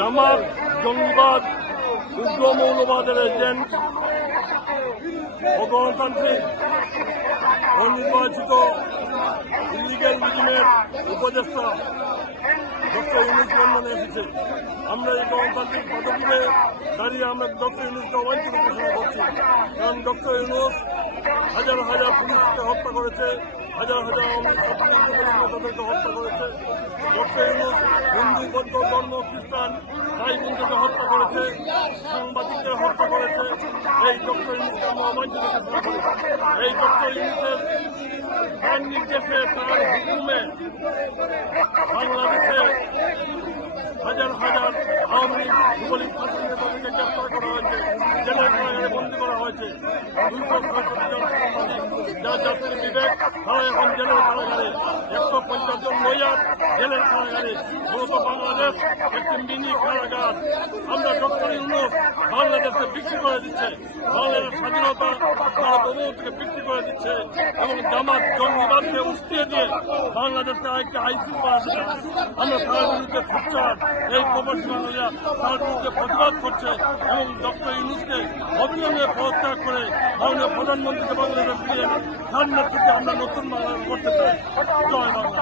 জামাত জঙ্গিবাদ, উগ্র মৌলবাদের এজেন্ট অগণতান্ত্রিক অনির্বাচিত ইলিগেল রিজিমের উপদেষ্টা ডক্টর ইউনুস লন্ডনে এসেছে। আমরা এই গণতান্ত্রিক পদক্ষেপে দাঁড়িয়ে আমরা ডক্টর ইউনুসকে অবাঞ্ছিত ঘোষণা করছি। কারণ ডক্টর ইউনুস হাজার হাজার পুলিশকে হত্যা করেছে। হাজার হাজার নেতাদেরকে হত্যা করেছে। হিন্দু, বৌদ্ধ, ধর্ম, খ্রিস্টান ভাই বোনদেরকে হত্যা করেছে, সাংবাদিকদের হত্যা করেছে। এই ডক্টর এই ডক্টর তার নির্দেশে তার হুকুমে বাংলাদেশে হাজার হাজার আওয়ামী লীগ নেতাদেরকে গ্রেপ্তার করা হয়েছে, জেলের বন্দী করা হয়েছে। যার জাতির বিবেক তারা এখন জেলের কারাগারে একশো পঞ্চাশ জন জেলের কারাগারে মূলত বাংলাদেশ একটি মিনি কারাগার। আমরা ডক্টর ইউনুস বাংলাদেশকে বিক্রি করে দিচ্ছে। বাংলাদেশের স্বাধীনতা তারা বহুকে বিক্রি করে দিচ্ছে এবং জামাত জঙ্গিবাদকে উস্তিয়ে দিয়ে বাংলাদেশকে আরেকটা আইসি করা দিচ্ছে আমরা তার বিরুদ্ধে ফুটছাট এই প্রবাসীরা তার বিরুদ্ধে প্রতিবাদ করছে এবং ডক্টর ইউনুসকে অবিলম্বে পদত্যাগ করে মাননীয় প্রধানমন্ত্রীকে বাংলাদেশ ফিরিয়ে তার নেতৃত্বে আমরা নতুন বাংলাদেশ করতে চাই। জয় বাংলা।